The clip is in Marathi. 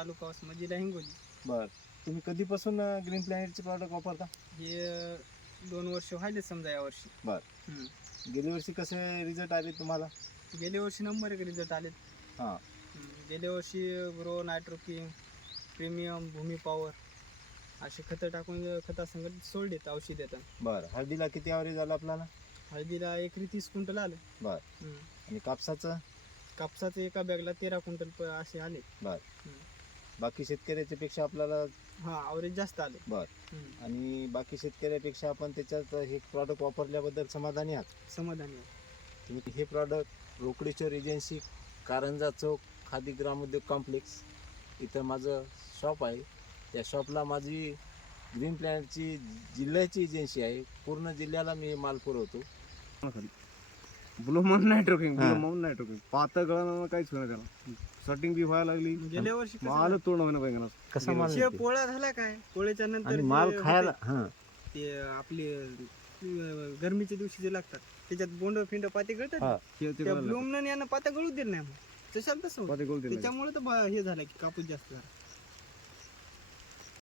तालुका वसमत जिल्हा हिंगोली. बर, तुम्ही कधीपासून ग्रीन प्लॅनेटचे प्रॉडक्ट वापरता? हे 2 वर्ष व्हायले समजा यावर्षी. बर, हम्म. गेल्या वर्षी कसे रिझल्ट आले तुम्हाला? गेल्या वर्षी नंबर 1 रिझल्ट आले. हां, गेल्या वर्षी ग्रो, नायट्रोकिंग, प्रीमियम, भूमी पॉवर अशी खतं टाकून खतासंगत सोडलेत औषध येतात. बर. हळदीला किती ॲव्हरेज आलं आपल्याला? हळदीला एकरी 30 क्विंटल आलं. बर. हम्म. आणि कापसाचं? कापसाचं एका बॅगला 13 क्विंटल असे आले. बर. हम्म. बाकी शेतकऱ्याच्या पेक्षा आपल्याला? हा, ॲव्हरेज जास्त आले. बर. हम्म. आणि बाकी शेतकऱ्यापेक्षा आपण त्याच्यात हे प्रॉडक्ट वापरल्याबद्दल समाधानी आहात? समाधानी आहे. तुम्ही हे प्रॉडक्ट रोकडेश्वर एजन्सी, कारंजा चौक, खादी ग्रामोद्योग कॉम्प्लेक्स इथं माझं शॉप आहे. त्या शॉपला माझी ग्रीन प्लॅनेटची जिल्ह्याची एजन्सी आहे. पूर्ण जिल्ह्याला मी माल पुरवतो. ब्लूमॉन नायट्रोकिंग, हा. ब्लूमॉन नायट्रोकिंग पातळ गळानं काहीच होणार त्याला. सेटिंग बी व्हायला लागली, गेल्या वर्षी कसं माल तोडणं होणं पाहिजे ना. कसा माल शे निघते? पोळा झाला काय, पोळ्याच्या नंतर आणि जे माल होते, खायला हां ते आपले गरमीच्या दिवशी जे लागतात त्याच्यात बोंड फिंड पाते गळतात हा. ना. ते त्या गळायला लागलं. ब्लूमनं यानं पाता गळू दिलं नाही. मग तशाला तसं होतं. पाते गळू दिले. त्याच्यामुळे तर हे झालं की कापूस जास्त झाला.